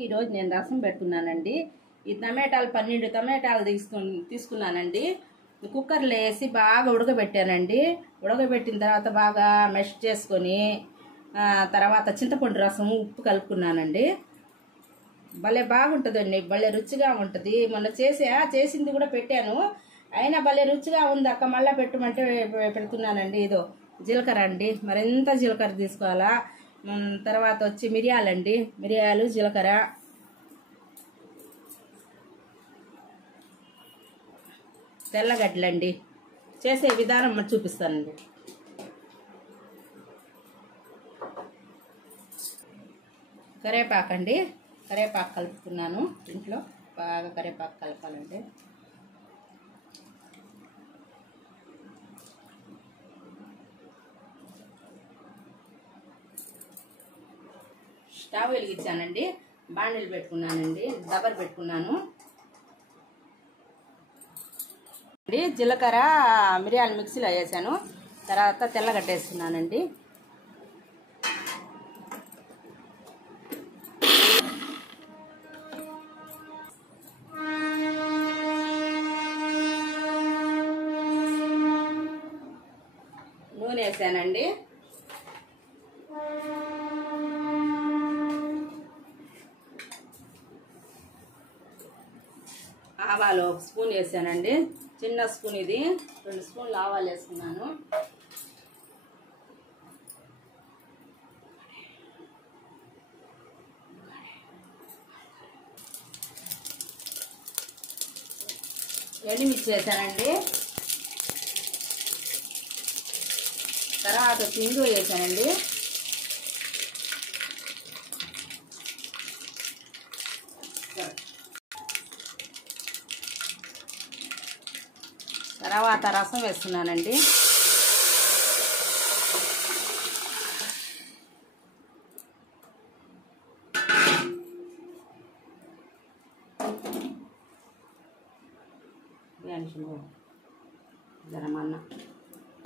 ఈరోజు నేను రసం పెట్టుకున్నానండి. ఈ టమాటాలు 12 టమాటాలు తీసుకున్నానండి. కుక్కర్లో వేసి బాగా ఉడకబెట్టానండి. ఉడకబెట్టిన తర్వాత బాగా మెష్ చేసుకొని తర్వాత చింతపండు రసం ఉప్పు కలుపుకున్నానండి. భలే బాగుంటుందండి, భలే రుచిగా ఉంటుంది. మొన్న చేసింది కూడా పెట్టాను, అయినా భలే రుచిగా ఉంది అక్క, మళ్ళీ పెట్టమంటే పెడుతున్నానండి. ఇదో జీలకర్ర అండి, మరింత జీలకర్ర తీసుకోవాలా. తర్వాత వచ్చి మిరియాలండి, మిరియాలు జీలకర్ర, తెల్లగడ్డలండి. చేసే విధానం చూపిస్తానండి. కరివేపాకండి, కరివేపాకు కలుపుతున్నాను. ఇంట్లో బాగా కరివేపాకు కలపాలండి. స్టవ్ వెలిగించానండి, బాండిల్ పెట్టుకున్నానండి, దబర్ పెట్టుకున్నాను. జీలకర్ర మిరియాలు మిక్సీలో వేసాను. తర్వాత తెల్లగడ్డ వేస్తున్నానండి. నూనె వేసానండి. ఆవాలు 1 స్పూన్ వేసానండి, చిన్న స్పూన్ ఇది. 2 స్పూన్లు ఆవాలు వేసుకున్నాను. ఎండుమిర్చి వేసానండి. తర్వాత ఇంగువ వేసానండి. తర్వాత రసం వేస్తున్నానండి.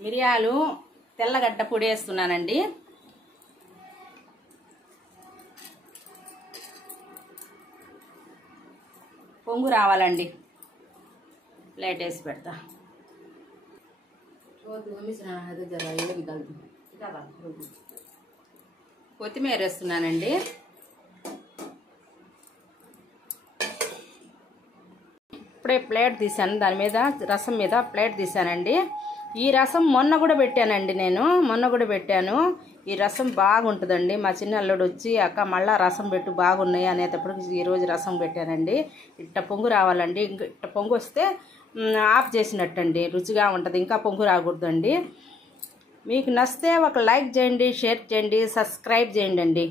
మిరియాలు తెల్లగడ్డ పొడి వేస్తున్నానండి. పొంగు రావాలండి, ప్లేట్ వేసి పెడతా. కొత్తిమీర వేస్తున్నానండి. ఇప్పుడే ప్లేట్ తీసాను, దాని మీద రసం మీద ప్లేట్ తీసానండి. ఈ రసం మొన్న కూడా పెట్టానండి, మొన్న కూడా పెట్టాను. ఈ రసం బాగుంటుందండి. మా చిన్న అల్లుడు వచ్చి అక్క మళ్ళా రసం పెట్టు బాగున్నాయి అనేటప్పుడు ఈరోజు రసం పెట్టానండి. ఇట్ట పొంగు రావాలండి. ఇట్ట పొంగు వస్తే ఆఫ్ చేసినట్టండి, రుచిగా ఉంటుంది. ఇంకా పొంగు రాకూడదండి. మీకు నచ్చితే ఒక లైక్ చేయండి, షేర్ చేయండి, సబ్స్క్రైబ్ చేయండి అండి.